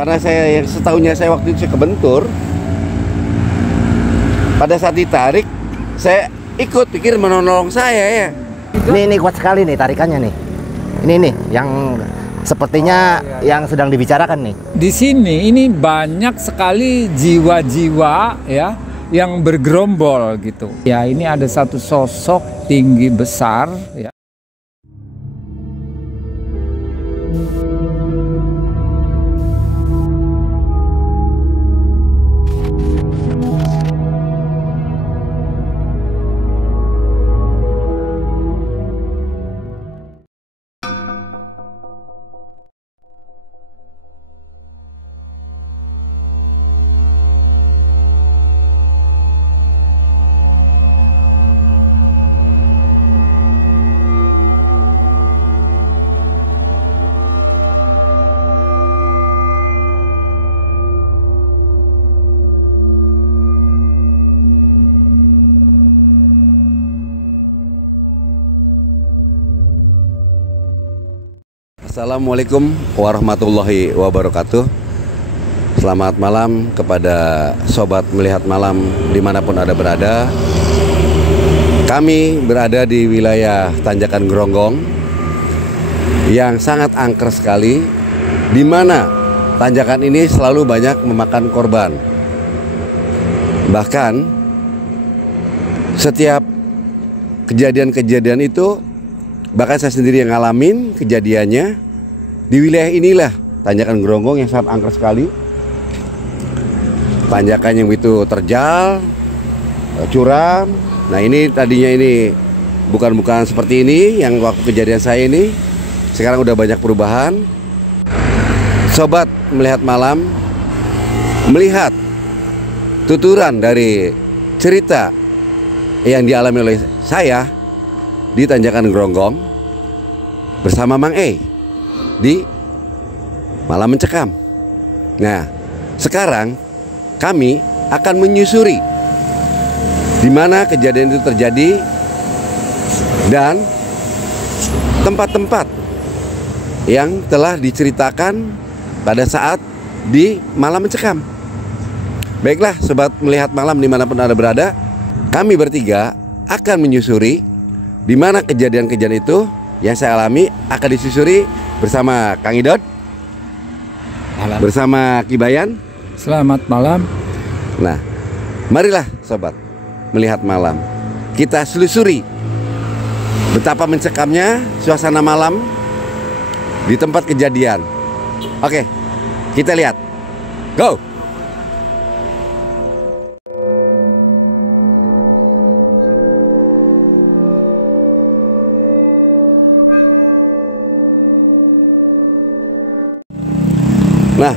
karena yang setahunya saya waktu itu kebentur. Pada saat ditarik, saya ikut pikir menolong saya ya. Ini kuat sekali nih tarikannya nih. Ini nih yang sepertinya yang sedang dibicarakan nih. Di sini ini banyak sekali jiwa-jiwa ya yang bergerombol gitu. Ya, ini ada satu sosok tinggi besar ya. Assalamualaikum warahmatullahi wabarakatuh. Selamat malam kepada sobat melihat malam dimanapun Anda berada. Kami berada di wilayah Tanjakan Gronggong yang sangat angker sekali, di mana tanjakan ini selalu banyak memakan korban. Bahkan setiap kejadian-kejadian itu, bahkan saya sendiri yang ngalamin kejadiannya di wilayah inilah, Tanjakan Gronggong yang sangat angker sekali. Tanjakan yang itu terjal, curam. Nah ini tadinya ini bukan seperti ini yang waktu kejadian saya ini. Sekarang udah banyak perubahan. Sobat melihat malam, melihat tuturan dari cerita yang dialami oleh saya di Tanjakan Gronggong bersama Mang E di Malam Mencekam. Nah, sekarang kami akan menyusuri di mana kejadian itu terjadi dan tempat-tempat yang telah diceritakan pada saat di Malam Mencekam. Baiklah, sobat melihat malam dimanapun Anda berada, kami bertiga akan menyusuri di mana kejadian-kejadian itu yang saya alami, akan disusuri bersama Kang Idod, bersama Kibayan. Selamat malam. Nah, marilah sobat melihat malam, kita selusuri betapa mencekamnya suasana malam di tempat kejadian. Oke, kita lihat. Go! Nah,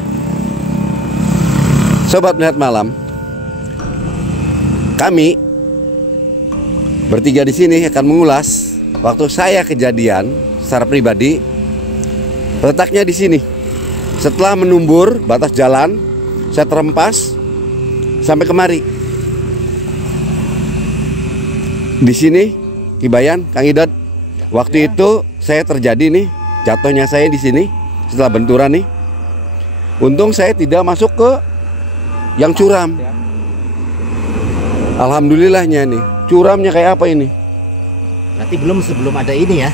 sobat melihat malam, kami bertiga di sini akan mengulas waktu saya kejadian secara pribadi. Letaknya di sini. Setelah menumbur batas jalan, saya terempas sampai kemari. Di sini, Kibayan, Kang Idod, waktu itu saya terjadi nih, jatuhnya saya di sini setelah benturan nih. Untung saya tidak masuk ke yang curam. Alhamdulillahnya nih, curamnya kayak apa ini? Berarti sebelum ada ini ya.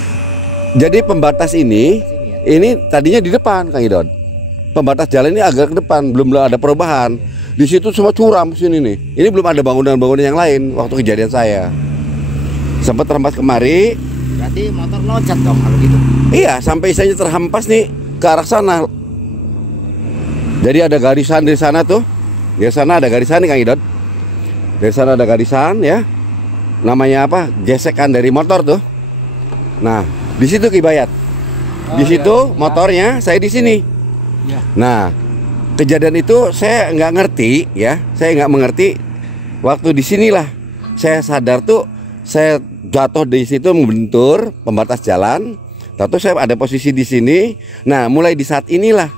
Jadi pembatas ini tadinya di depan, Kang Idod. Pembatas jalan ini agak ke depan, belum ada perubahan. Di situ semua curam sini nih. Ini belum ada bangunan-bangunan yang lain waktu kejadian saya. Sempat terhempas kemari. Berarti motor loncat dong kalau gitu. Iya, sampai saya terhempas nih ke arah sana. Jadi ada garisan di sana tuh. Di sana ada garisan nih, Kang Idod. Dari sana ada garisan ya. Namanya apa? Gesekan dari motor tuh. Nah, di situ Kibayat. Di situ motornya, saya di sini. Nah, kejadian itu saya nggak ngerti ya. Saya nggak mengerti. Waktu di sinilah saya sadar tuh, saya jatuh di situ membentur pembatas jalan. Lalu saya ada posisi di sini. Nah, mulai di saat inilah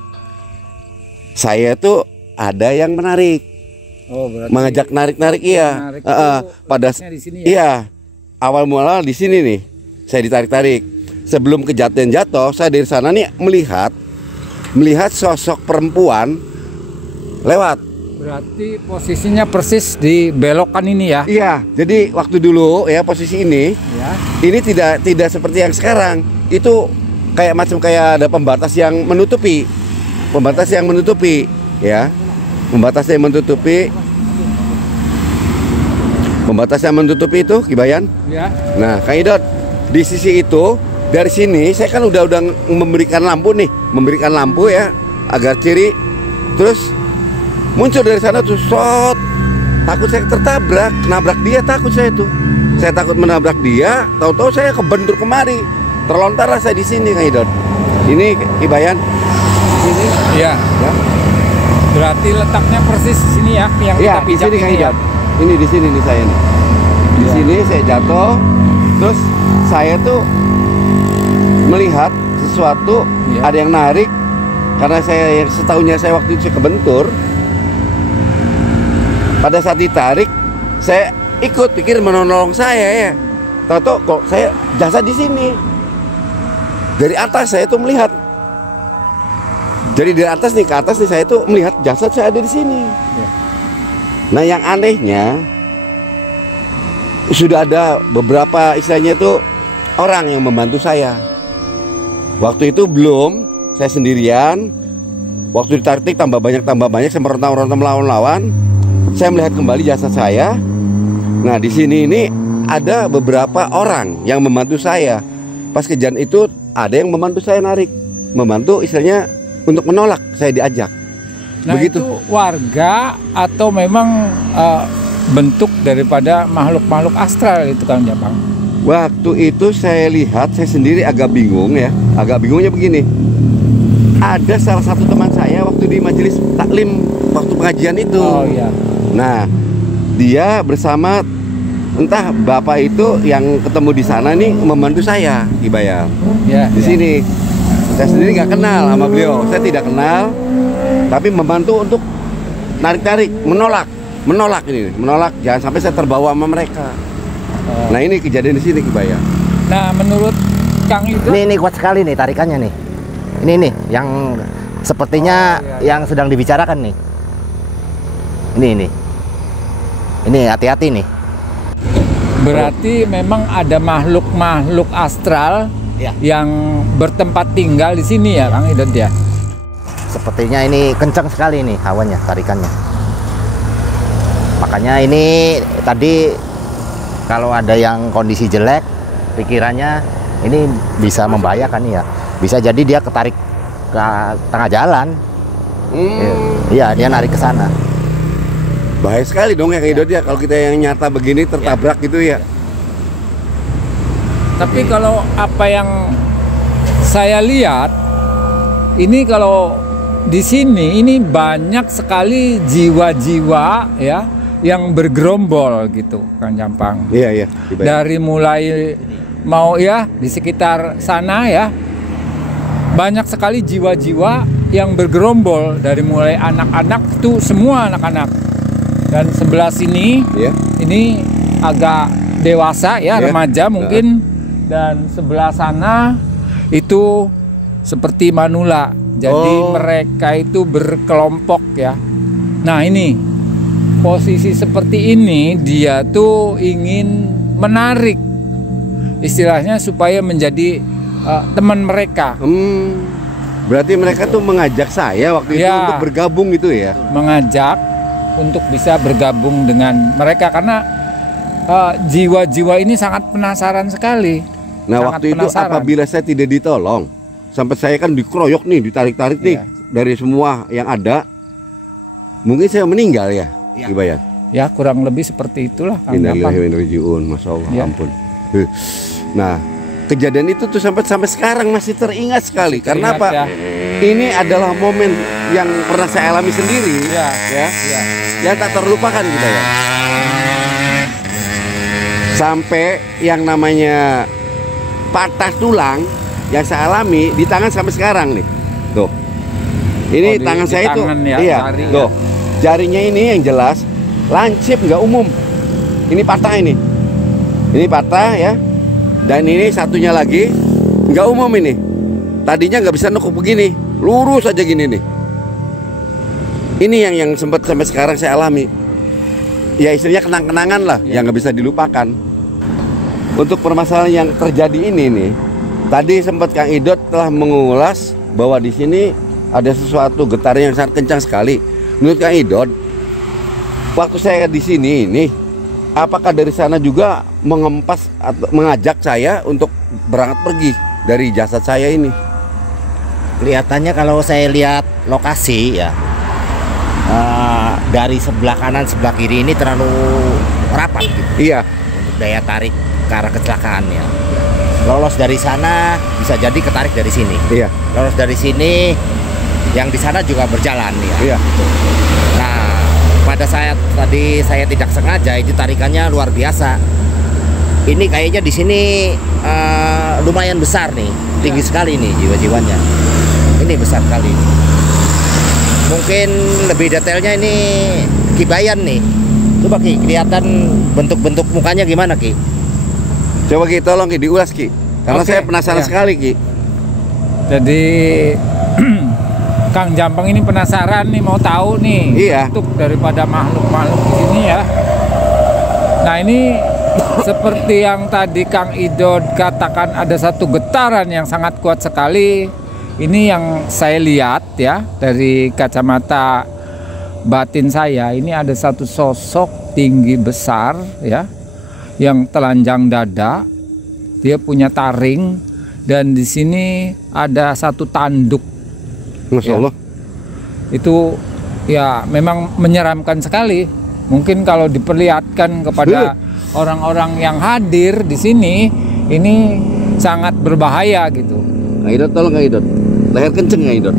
saya tuh ada yang menarik, mengajak narik-narik, iya. Pada di sini, ya? Iya, awal mula di sini nih, saya ditarik-tarik. Sebelum kejadian jatuh, saya dari sana nih melihat melihat sosok perempuan lewat. Berarti posisinya persis di belokan ini ya? Iya, jadi waktu dulu ya posisi ini, Ya. ini tidak seperti yang sekarang. Itu kayak macam kayak ada pembatas yang menutupi, ya, pembatas yang menutupi itu, Kibayan. Ya. Nah, Kang Idot, di sisi itu dari sini saya kan udah memberikan lampu ya, agar ciri, terus muncul dari sana tuh shot. Takut saya tertabrak, nabrak dia, takut saya tuh. Saya takut menabrak dia, tahu-tahu saya kebentur kemari. Terlontarlah saya di sini, Kang Idot. Ini Kibayan. Ini. Iya. Ya. Berarti letaknya persis di sini ya, yang Iya, kita di pijak sini, Kang ini ya. Idot. Ini di sini nih saya nih. Di Iya. sini saya jatuh, terus saya tuh melihat sesuatu, Iya. ada yang narik. Karena saya yang setahunya saya waktu itu kebentur. Pada saat ditarik, saya ikut pikir menolong saya ya. Tahu-tahu kok saya jasad di sini. Dari atas saya tuh melihat. Jadi dari atas nih ke atas nih saya tuh melihat jasad saya ada di sini. Iya. Nah, yang anehnya sudah ada beberapa istilahnya itu orang yang membantu saya. Waktu itu belum, saya sendirian. Waktu ditarik tambah banyak saya meronta-ronta melawan-lawan. Saya melihat kembali jasad saya. Nah, di sini ini ada beberapa orang yang membantu saya. Pas kejadian itu ada yang membantu saya narik, membantu istilahnya untuk menolak saya diajak. Nah, Begitu. itu warga atau memang bentuk daripada makhluk-makhluk astral itu Kang Japang? Waktu itu saya lihat, saya sendiri agak bingung ya. Agak bingungnya begini. Ada salah satu teman saya waktu di majelis taklim waktu pengajian itu. Oh iya. Nah, dia bersama entah bapak itu yang ketemu di sana nih membantu saya, Kibayan. Ya. Di ya. sini. Saya sendiri nggak kenal sama beliau. Saya tidak kenal, tapi membantu untuk narik-narik, menolak jangan sampai saya terbawa sama mereka. Oh. Nah, ini kejadian di sini, Kibayan. Nah, menurut Kang Idot, Ini kuat sekali nih tarikannya nih. Ini nih yang sepertinya yang sedang dibicarakan nih. Ini hati-hati nih. berarti memang ada makhluk-makhluk astral Ya. yang bertempat tinggal di sini ya Kang Idot ya. Sepertinya ini kencang sekali nih hawanya, tarikannya. Makanya ini tadi kalau ada yang kondisi jelek, pikirannya ini bisa membahayakan ya. Bisa jadi dia ketarik ke tengah jalan. Iya, dia narik ke sana. Bahaya sekali dong ya, Kang Idot ya, kalau kita yang nyata begini tertabrak gitu ya. Tapi kalau apa yang saya lihat, ini kalau di sini ini banyak sekali jiwa-jiwa ya yang bergerombol gitu Kang Jampang. Iya, Kibayan. Dari mulai mau ya di sekitar sana ya, banyak sekali jiwa-jiwa yang bergerombol dari mulai anak-anak tuh, semua anak-anak. Dan sebelah sini Iya. ini agak dewasa ya, Iya. remaja mungkin. Dan sebelah sana itu seperti manula. Jadi mereka itu berkelompok ya. Nah, ini posisi seperti ini dia tuh ingin menarik, istilahnya supaya menjadi teman mereka. Berarti mereka tuh mengajak saya waktu itu Ya. untuk bergabung gitu ya. Mengajak untuk bisa bergabung dengan mereka karena jiwa-jiwa ini sangat penasaran sekali. Nah, Sangat waktu itu penasaran. apabila saya tidak ditolong, sampai saya kan dikeroyok nih, ditarik-tarik nih Iya. dari semua yang ada, mungkin saya meninggal ya, Kibayan. Ya, kurang lebih seperti itulah Kang Innalillahi Jampang. wa inna ilaihi raji'un, masya Allah, Ya. ampun. Nah, kejadian itu tuh sampai sekarang masih teringat sekali. Karena teringat, apa? ya. Ini adalah momen yang pernah saya alami sendiri, Ya. ya, Ya. yang tak terlupakan gitu ya. Sampai yang namanya patah tulang yang saya alami di tangan sampai sekarang nih. Tuh. Ini Oh, di- tangan di saya itu, tangan ya, iya, jari ya. tuh. Jarinya ini yang jelas lancip, nggak umum. Ini patah ini. Ini patah ya. Dan ini satunya lagi nggak umum ini. Tadinya nggak bisa nekuk begini. lurus aja gini nih. Ini yang sempat sampai sekarang saya alami. Ya istilahnya kenang-kenangan lah, yang nggak bisa dilupakan. Untuk permasalahan yang terjadi ini nih, tadi sempat Kang Idot telah mengulas bahwa di sini ada sesuatu getaran yang sangat kencang sekali. Menurut Kang Idot, waktu saya di sini ini, apakah dari sana juga mengempas atau mengajak saya untuk berangkat pergi dari jasad saya ini? Kelihatannya kalau saya lihat lokasi ya, dari sebelah kanan sebelah kiri ini terlalu rapat gitu. Iya. Untuk daya tarik ke arah kecelakaan ya. Lolos dari sana bisa jadi ketarik dari sini. Iya. Lolos dari sini, yang di sana juga berjalan ya. Iya. Gitu. Nah, pada saat tadi saya tidak sengaja, itu tarikannya luar biasa. Ini kayaknya di sini lumayan besar nih, tinggi sekali nih jiwa-jiwanya. Ini besar sekali. Mungkin lebih detailnya ini Ki Bayan nih. Coba Ki, kelihatan bentuk-bentuk mukanya gimana Ki? Coba Ki, tolong Ki diulas Ki. Karena Oke, saya penasaran ya. sekali Ki. Jadi Kang Jampang ini penasaran nih, mau tahu nih Iya. bentuk daripada makhluk-makhluk di sini ya. Nah ini seperti yang tadi Kang Idot katakan, ada satu getaran yang sangat kuat sekali. Ini yang saya lihat ya dari kacamata batin saya. Ini ada satu sosok tinggi besar ya, yang telanjang dada. Dia punya taring dan di sini ada satu tanduk. Masya Allah. Itu ya memang menyeramkan sekali. Mungkin kalau diperlihatkan kepada orang-orang yang hadir di sini, ini sangat berbahaya gitu. Kang Idot, tolong Kang Idot. Leher kenceng Kang Idot.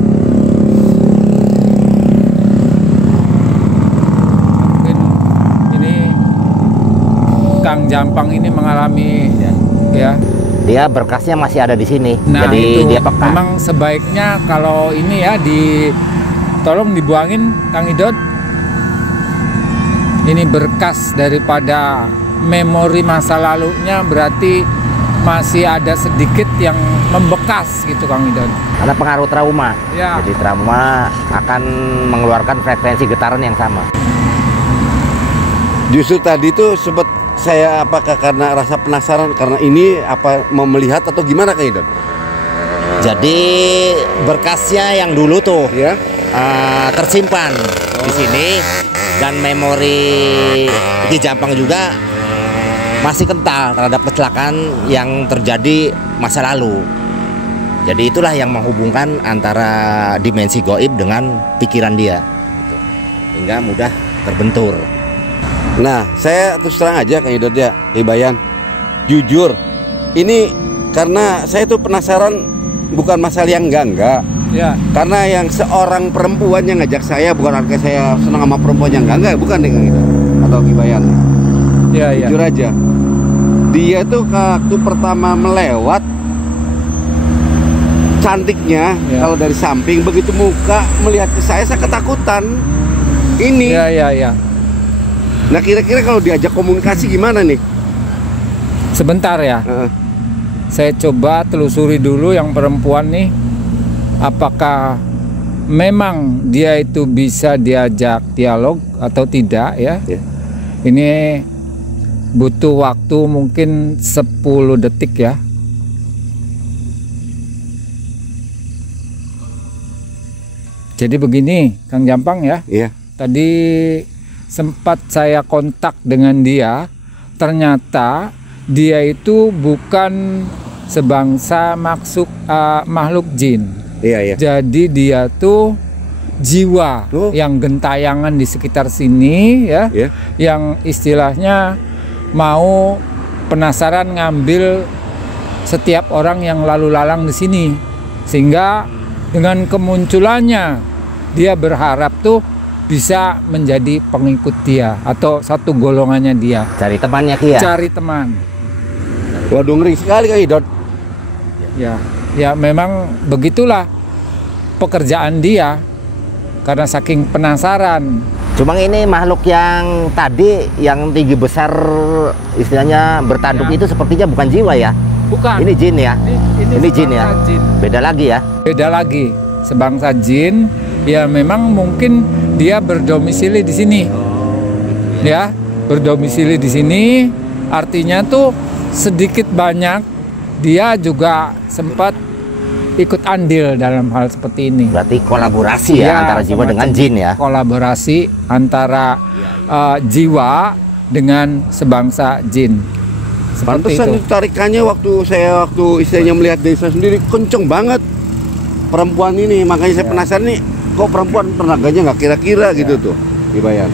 Mungkin ini Kang Jampang ini mengalami ya. Dia berkasnya masih ada di sini. Nah Jadi itu dia peka. memang sebaiknya kalau ini ya tolong dibuangin Kang Idot. Ini berkas daripada memori masa lalunya, berarti masih ada sedikit yang membekas gitu Kang Idot. Ada pengaruh trauma. Ya. Jadi trauma akan mengeluarkan frekuensi getaran yang sama. Justru tadi tuh sempat saya apakah karena rasa penasaran karena ini apa mau melihat atau gimana Kang Idot? Jadi berkasnya yang dulu tuh Ya. tersimpan di sini, dan memori Ki Jampang juga masih kental terhadap kecelakaan yang terjadi masa lalu. Jadi itulah yang menghubungkan antara dimensi goib dengan pikiran dia, gitu. Hingga mudah terbentur. Nah, saya terus terang aja Kang Idot ya, Ki Bayan. Jujur, ini karena saya tuh penasaran, bukan masalah yang enggak. Ya. Karena yang seorang perempuan yang ngajak saya, bukan artinya saya senang sama perempuan yang enggak, bukan nih Kang Idot atau Ki Bayan. Ya, ya. Jujur aja, dia tuh waktu pertama melewat, cantiknya Ya. kalau dari samping, begitu muka melihat ke saya ketakutan. Ini. Ya, ya, ya. Nah kira-kira kalau diajak komunikasi gimana nih? Sebentar ya. Heeh. Saya coba telusuri dulu yang perempuan nih, apakah memang dia itu bisa diajak dialog atau tidak ya. Ya. Ini butuh waktu mungkin 10 detik ya. Jadi begini Kang Jampang ya. Iya. Tadi sempat saya kontak dengan dia, ternyata dia itu bukan sebangsa makhluk jin. Iya, iya. Jadi dia tuh jiwa Oh. yang gentayangan di sekitar sini ya, Iya. yang istilahnya mau penasaran ngambil setiap orang yang lalu lalang di sini, sehingga dengan kemunculannya dia berharap tuh bisa menjadi pengikut dia atau satu golongannya dia. Cari temannya Ki ya. Cari teman. Waduh, ngeri sekali Kang Idot. Ya, ya memang begitulah pekerjaan dia karena saking penasaran. Cuma ini makhluk yang tadi yang tinggi besar, istilahnya bertanduk Ya. itu sepertinya bukan jiwa ya. Bukan. Ini jin ya. Ini jin ya. sebangsa jin. Beda lagi ya. Beda lagi. sebangsa jin, ya memang mungkin dia berdomisili di sini. Ya, berdomisili di sini artinya tuh sedikit banyak dia juga sempat ikut andil dalam hal seperti ini. Berarti kolaborasi ya antara jiwa dengan jin ya. Kolaborasi antara jiwa dengan sebangsa jin. Seperti Pantesan itu. tarikannya waktu istilahnya melihat desa sendiri kenceng banget perempuan ini, makanya saya penasaran nih, kok perempuan tenaganya nggak kira-kira gitu tuh, Kibayan.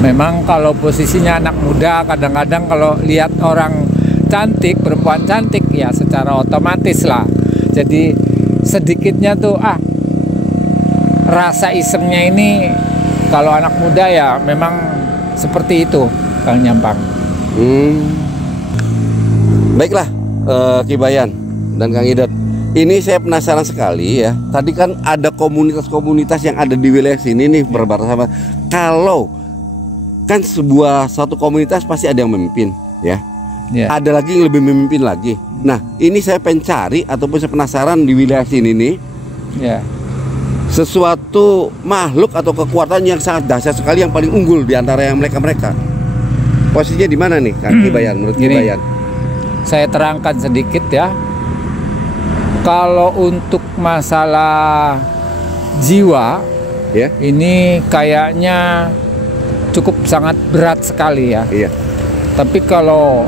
Memang kalau posisinya anak muda, kadang-kadang kalau lihat orang cantik, perempuan cantik, ya secara otomatis lah. Jadi sedikitnya tuh rasa isengnya ini kalau anak muda ya memang seperti itu, Kang Jampang. Baiklah, Kibayan dan Kang Idot. Ini saya penasaran sekali ya. Tadi kan ada komunitas-komunitas yang ada di wilayah sini nih berbatasan sama. Kalau kan satu komunitas pasti ada yang memimpin ya. Yeah. Ada lagi yang lebih memimpin lagi. Nah, ini saya pengen cari ataupun saya penasaran di wilayah sini nih. Ya. Sesuatu makhluk atau kekuatan yang sangat dahsyat sekali yang paling unggul di antara yang mereka. Posisinya di mana nih, Kang Kibayan, menurut Gini, Kibayan? saya terangkan sedikit ya. Kalau untuk masalah jiwa, Ya. ini kayaknya cukup sangat berat sekali ya. Iya. Tapi kalau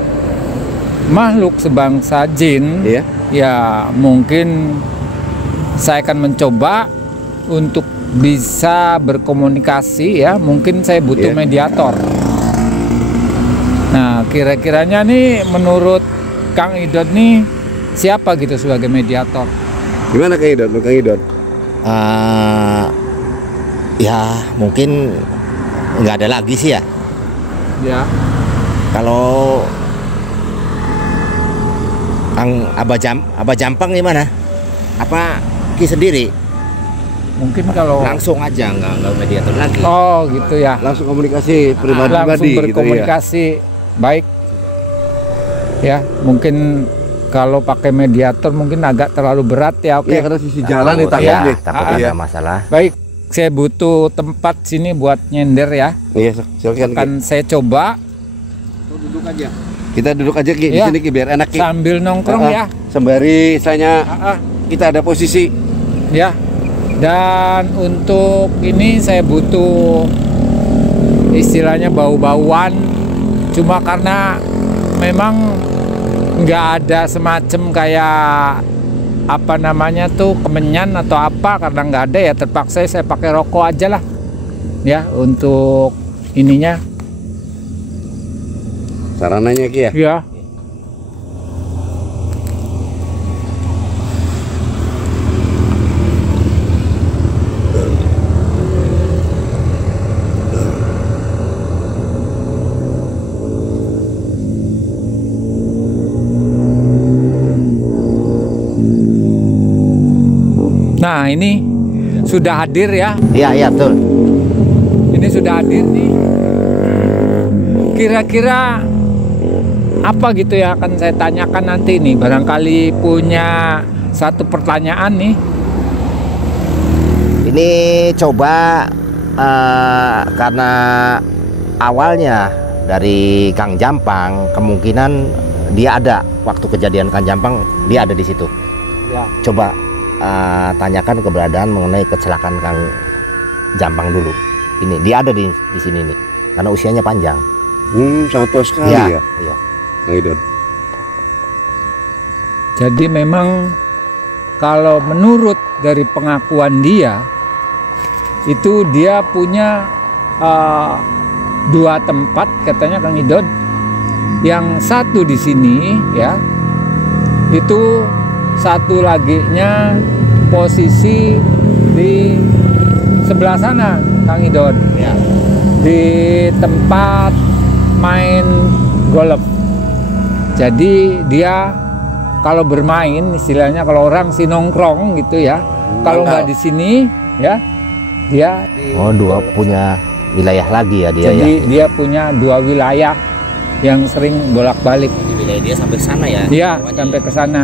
makhluk sebangsa jin, Iya. ya mungkin saya akan mencoba untuk bisa berkomunikasi ya. Mungkin saya butuh Iya. mediator. Nah, kira-kiranya nih menurut Kang Idot nih siapa gitu sebagai mediator? Gimana Kang Idot? Kang Idot? Ya mungkin nggak ada lagi sih ya. Ya. Kalau Kang Abah Jampang gimana? Apa Ki sendiri? Mungkin kalau Langsung aja nggak mediator lagi. oh gitu ya. Langsung komunikasi Langsung pribadi gitu ya. berkomunikasi baik. Ya, mungkin kalau pakai mediator mungkin agak terlalu berat ya. Oke. Iya, karena sisi jalan nih Iya. takut nih. Takut Iya. ada masalah. Baik, saya butuh tempat sini buat nyender ya. Iya, silakan Ki. Akan saya coba Duduk aja. Kita duduk aja Ki di Iya. sini Ki biar enak Ki. sambil nongkrong ya. Sembari istilahnya Ah, ah, kita ada posisi. ya. Dan untuk ini saya butuh istilahnya bau-bauan. Cuma karena memang nggak ada semacam kayak apa namanya tuh kemenyan atau apa, karena nggak ada ya terpaksa saya pakai rokok aja lah ya untuk ininya Sarananya Ki ya. ya. Nah ini sudah hadir ya. Iya betul. Ini sudah hadir nih. Kira-kira apa gitu ya akan saya tanyakan nanti nih. Barangkali punya satu pertanyaan nih. Ini coba karena awalnya dari Kang Jampang, kemungkinan dia ada waktu kejadian Kang Jampang, dia ada di situ. Ya. Coba tanyakan keberadaan mengenai kecelakaan Kang Jampang dulu. Ini dia ada di sini nih, karena usianya panjang. Sangat tua sekali ya. Iya. Kang Idot. Jadi memang kalau menurut dari pengakuan dia itu dia punya dua tempat katanya Kang Idot. Yang satu di sini ya, itu satu laginya posisi di sebelah sana Kang Idot Ya. di tempat main golf. Jadi dia kalau bermain istilahnya kalau orang sih nongkrong gitu ya. Kalau nggak di sini ya dia Oh, dua punya wilayah lagi ya dia jadi ya. dia punya dua wilayah yang sering bolak-balik. Di wilayah dia sampai ke sana ya. Iya, sampai ke sana.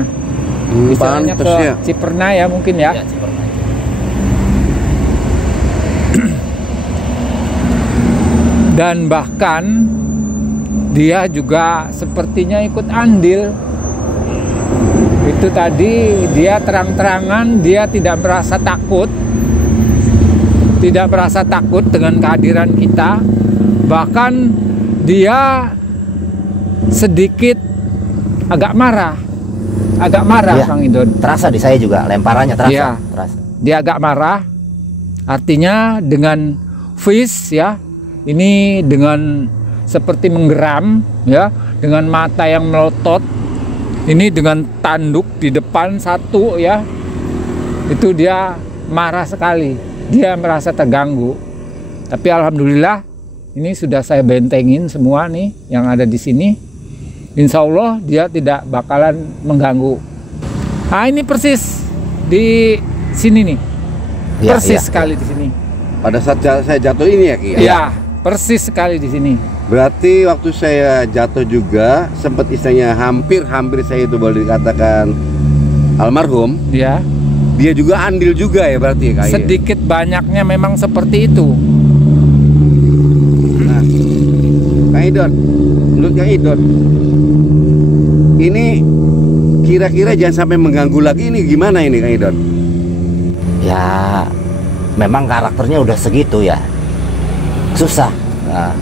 Istilahnya Pantes ke ya. Ciperna ya mungkin ya. Ciperna. Dan bahkan dia juga sepertinya ikut andil. Itu tadi dia terang-terangan, dia tidak merasa takut. Tidak merasa takut dengan kehadiran kita. Bahkan dia sedikit agak marah. Agak marah, Iya, Kang Idon. Terasa di saya juga, lemparannya terasa. Iya. Terasa. Dia agak marah. Artinya dengan fish ya, ini dengan seperti menggeram ya, dengan mata yang melotot. Ini dengan tanduk di depan satu ya. Itu dia marah sekali. Dia merasa terganggu. Tapi alhamdulillah ini sudah saya bentengin semua nih yang ada di sini. Insya Allah dia tidak bakalan mengganggu. Nah ini persis di sini nih. Iya, Persis iya, sekali di sini. Pada saat saya jatuh ini ya Ki? Iya, persis sekali di sini. Berarti waktu saya jatuh juga sempat istilahnya hampir saya itu boleh dikatakan almarhum. Ya. Dia juga andil juga ya berarti ya Kak? Sedikit banyaknya memang seperti itu. Nah, Kang Idon, menurut Kang Idon, ini kira-kira jangan sampai mengganggu lagi, ini gimana ini Kang Idon? Ya, memang karakternya udah segitu ya. Susah. Nah,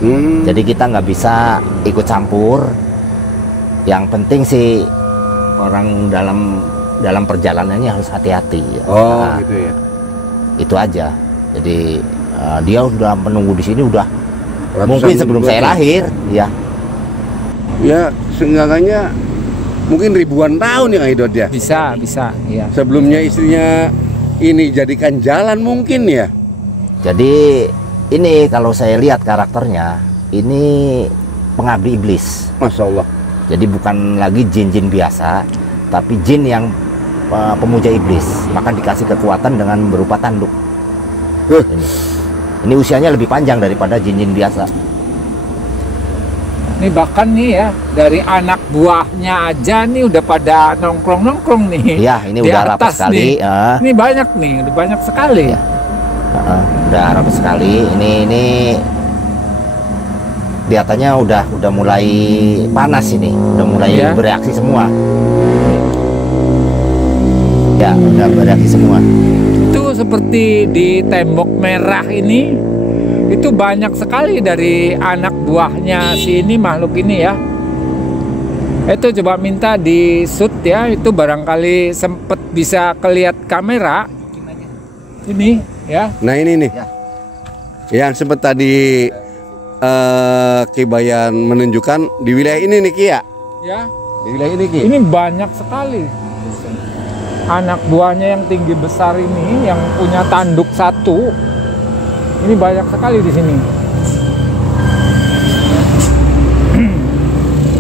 jadi kita nggak bisa ikut campur. Yang penting sih orang dalam perjalanannya harus hati-hati. Ya. Oh Nah, gitu ya. itu aja. Jadi dia udah menunggu di sini udah Ratusan mungkin sebelum ribu saya ya? lahir, ya. Ya seenggaknya mungkin ribuan tahun ya Kang Idon ya. Bisa, ya. Sebelumnya istrinya ini jadikan jalan mungkin ya. Jadi ini kalau saya lihat karakternya ini pengabdi iblis. Masya Allah. Jadi bukan lagi jin-jin biasa, tapi jin yang pemuja iblis. Maka dikasih kekuatan dengan berupa tanduk. Ini usianya lebih panjang daripada jin-jin biasa. Ini bahkan nih ya, dari anak buahnya aja nih udah pada nongkrong-nongkrong nih. Iya, ini di udah rapat atas sekali. nih. Ini banyak nih, udah banyak sekali. Ya. Udah rapat sekali. Ini kelihatannya udah mulai panas ini, udah mulai Ya. bereaksi semua. Ya, udah bereaksi semua. Itu seperti di tembok merah ini, itu banyak sekali dari anak buahnya si ini makhluk ini ya. Itu coba minta di shoot ya, itu barangkali sempet bisa kelihat kamera. Ini ya. Nah ini nih, Ya. yang sempat tadi Ki Bayan menunjukkan di wilayah ini nih Ki ya. Ya. Di wilayah ini Ki. Ini banyak sekali anak buahnya yang tinggi besar ini, yang punya tanduk satu. Ini banyak sekali di sini.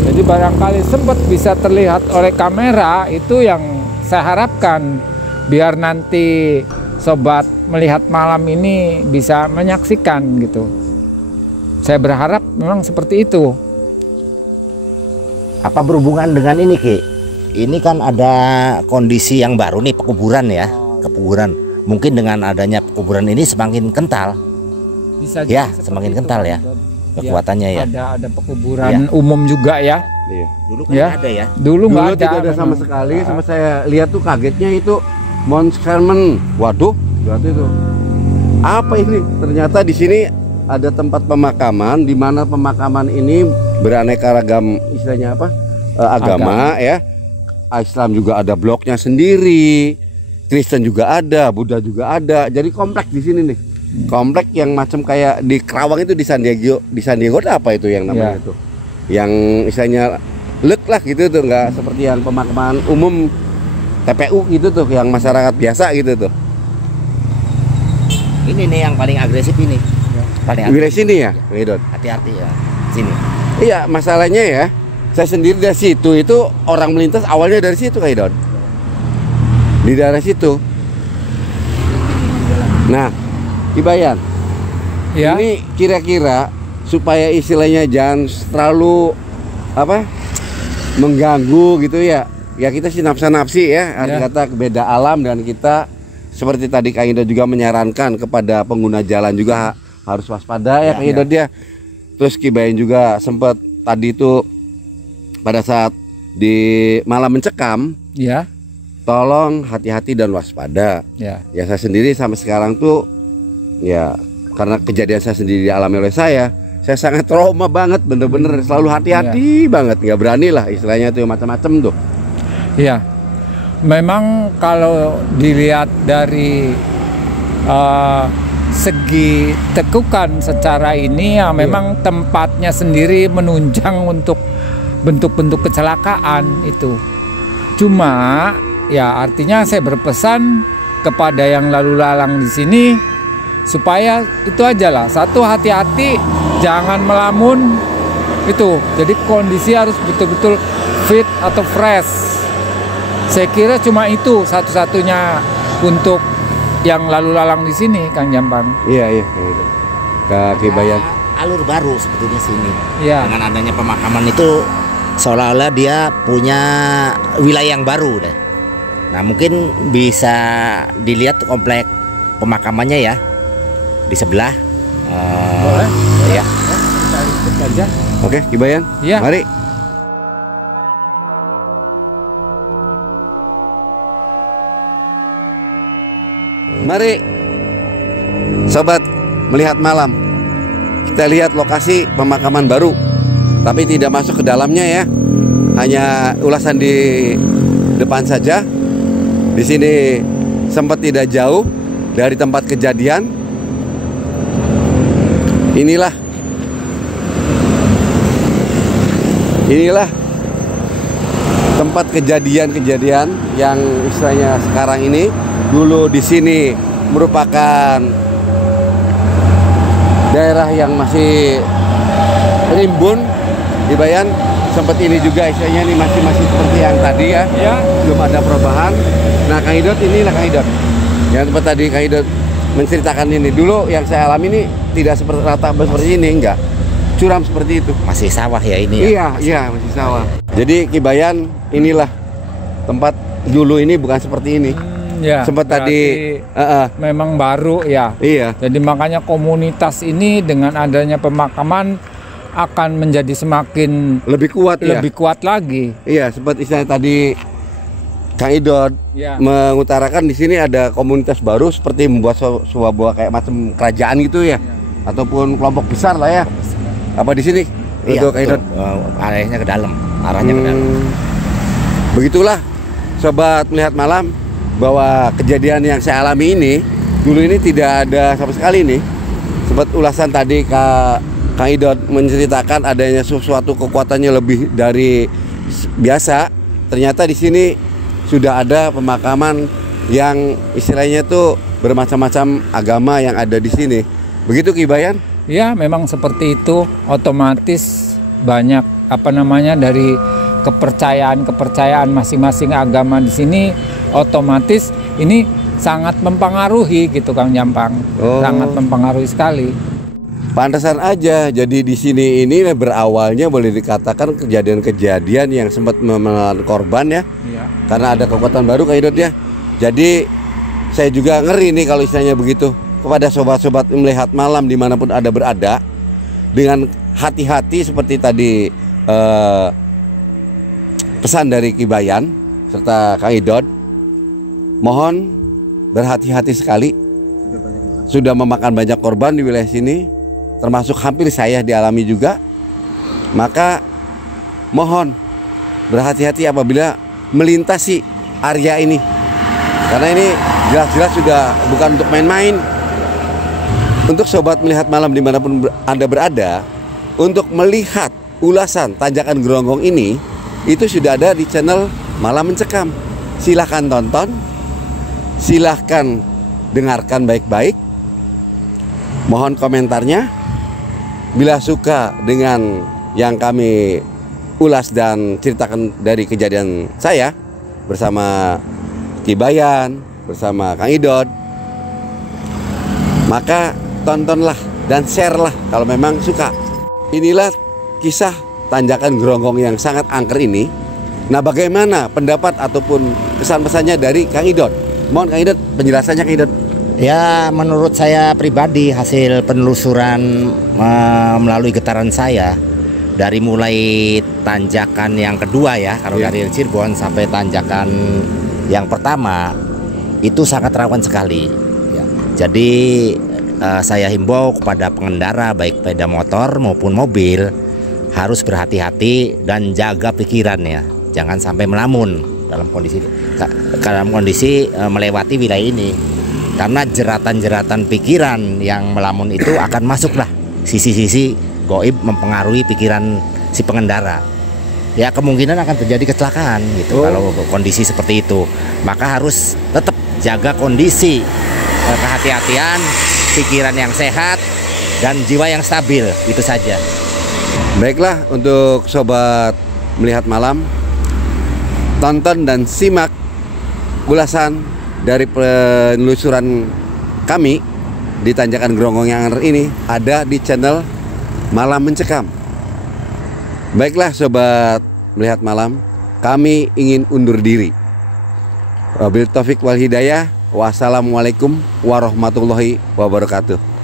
Jadi barangkali sempat bisa terlihat oleh kamera, itu yang saya harapkan biar nanti sobat melihat malam ini bisa menyaksikan gitu. Saya berharap memang seperti itu. Apa berhubungan dengan ini, Ki? Ini kan ada kondisi yang baru nih, pekuburan ya, kekuburan. Mungkin dengan adanya pekuburan ini semakin kental. Bisa Ya, jadi semakin seperti kental itu, ya, Don. kekuatannya ya. Ada pekuburan umum juga ya. Iya. Dulu kan Ya. ada ya. Dulu Dulu nggak ada, tidak ada sama memang. sekali, sama saya lihat tuh kagetnya itu Mount Sherman. Waduh, berarti itu apa ini? Ternyata di sini ada tempat pemakaman, di mana pemakaman ini beraneka ragam istilahnya apa? Agama ya. Islam juga ada bloknya sendiri, Kristen juga ada, Buddha juga ada. Jadi kompleks di sini nih. Kompleks yang macam kayak di Kerawang itu di San Diego ada apa itu yang namanya Ya. itu? Yang istilahnya lek lah gitu tuh, nggak seperti yang pemakaman umum TPU gitu tuh, yang masyarakat biasa gitu tuh. Ini nih yang paling agresif ini. Paling Wilayah sini ya, Widot. Hati-hati ya. Sini. Iya, masalahnya ya, saya sendiri dari situ itu orang melintas awalnya dari situ Kak Idon. Di daerah situ. Nah, Ibayan, Ya. ini kira-kira supaya istilahnya jangan terlalu apa mengganggu gitu ya. Ya kita sih nafsa-nafsi ya, arti Ya. kata beda alam, dan kita seperti tadi Kak Indo juga menyarankan kepada pengguna jalan juga harus waspada ya, Ya, Kak Indo dia. Terus Ki Bayan juga sempat tadi itu pada saat di malam mencekam, Ya, tolong hati-hati dan waspada. ya, Ya saya sendiri sampai sekarang tuh ya karena kejadian saya sendiri dialami oleh saya sangat trauma banget, bener-bener selalu hati-hati banget, nggak berani lah istilahnya tuh macam-macam tuh. ya. Memang kalau dilihat dari segi tekukan secara ini ya memang tempatnya sendiri menunjang untuk bentuk-bentuk kecelakaan itu. Cuma ya artinya saya berpesan kepada yang lalu lalang di sini supaya itu aja lah, satu hati-hati, jangan melamun itu. Jadi kondisi harus betul-betul fit atau fresh. Saya kira cuma itu satu-satunya untuk yang lalu lalang di sini, Kang Jampang. Iya gitu. Ki Bayan. Alur baru sebetulnya sini. Ya, Dengan adanya pemakaman itu seolah-olah dia punya wilayah yang baru deh. Nah mungkin bisa dilihat komplek pemakamannya ya di sebelah. boleh. Ya. Kita ikut aja. Oke, Ki Bayan. Iya. Mari. Mari sobat melihat malam. Kita lihat lokasi pemakaman baru, tapi tidak masuk ke dalamnya ya. Hanya ulasan di depan saja. Di sini sempat tidak jauh dari tempat kejadian. Inilah tempat kejadian-kejadian yang istilahnya sekarang ini. Dulu di sini merupakan daerah yang masih rimbun, Ki Bayan. Sempat ini juga istilahnya ini masih seperti yang tadi ya. Ya, Belum ada perubahan. Nah, Kang Idot, inilah Kang Idot. Yang tempat tadi Kang Idot menceritakan ini. Dulu yang saya alami ini tidak seperti rata seperti ini, enggak. Curam seperti itu. Masih sawah ya ini ya. Iya, masih sawah. Jadi Ki Bayan, inilah tempat dulu ini bukan seperti ini. ya. Sempat tadi memang baru ya. iya. Jadi makanya komunitas ini dengan adanya pemakaman akan menjadi semakin Lebih kuat ya. lebih kuat lagi. Iya, seperti saya tadi Kang Idot Ya. mengutarakan di sini ada komunitas baru seperti membuat sebuah kayak macam kerajaan gitu ya. Ataupun kelompok besar lah ya. Apa di sini? Iya, Untuk Kang Idot. arahnya ke dalam. Arahnya ke dalam. Begitulah sobat melihat malam, bahwa kejadian yang saya alami ini dulu ini tidak ada sama sekali nih. Sempat ulasan tadi Kang Idot menceritakan adanya sesuatu kekuatannya lebih dari biasa. Ternyata di sini sudah ada pemakaman yang istilahnya tuh bermacam-macam agama yang ada di sini. Begitu Ki Bayan? Ya, memang seperti itu. Otomatis banyak dari kepercayaan masing-masing agama di sini, otomatis ini sangat mempengaruhi gitu Kang Jampang. Oh. Sangat mempengaruhi sekali. Pantesan aja jadi di sini ini berawalnya boleh dikatakan kejadian-kejadian yang sempat menelan korban ya. Iya. Karena ada kekuatan baru Kang Idot ya. Jadi saya juga ngeri nih kalau istilahnya begitu. Kepada sobat-sobat melihat malam dimanapun ada berada, dengan hati-hati seperti tadi pesan dari Ki Bayan serta Kang Idot, mohon berhati-hati sekali. Sudah memakan banyak korban di wilayah sini, termasuk hampir saya dialami juga. Maka mohon berhati-hati apabila melintasi area ini, karena ini jelas-jelas sudah bukan untuk main-main. Untuk sobat melihat malam dimanapun Anda berada, untuk melihat ulasan tanjakan Geronggong ini, itu sudah ada di channel Malam Mencekam. Silahkan tonton, silahkan dengarkan baik-baik. Mohon komentarnya. Bila suka dengan yang kami ulas dan ceritakan dari kejadian saya bersama Ki Bayan, bersama Kang Idot, maka tontonlah dan share lah kalau memang suka. Inilah kisah tanjakan Geronggong yang sangat angker ini. Nah, bagaimana pendapat ataupun pesan-pesannya dari Kang Idot? Mohon Kang Idot penjelasannya Kang Idot. Ya, menurut saya pribadi hasil penelusuran melalui getaran saya dari mulai tanjakan yang kedua ya, kalau Iya. dari Cirebon sampai tanjakan yang pertama itu sangat rawan sekali. Ya. Jadi saya himbau kepada pengendara baik sepeda motor maupun mobil harus berhati-hati dan jaga pikirannya, jangan sampai melamun dalam kondisi melewati wilayah ini. Karena jeratan-jeratan pikiran yang melamun itu akan masuklah sisi-sisi goib mempengaruhi pikiran si pengendara. Ya kemungkinan akan terjadi kecelakaan gitu kalau kondisi seperti itu. Maka harus tetap jaga kondisi kehati-hatian, pikiran yang sehat dan jiwa yang stabil, itu saja. Baiklah, untuk sobat melihat malam, tonton dan simak ulasan dari penelusuran kami di Tanjakan Gronggong yang ini ada di channel Malam Mencekam. Baiklah sobat melihat malam, kami ingin undur diri. Wabil taufik wal hidayah. Wassalamualaikum warahmatullahi wabarakatuh.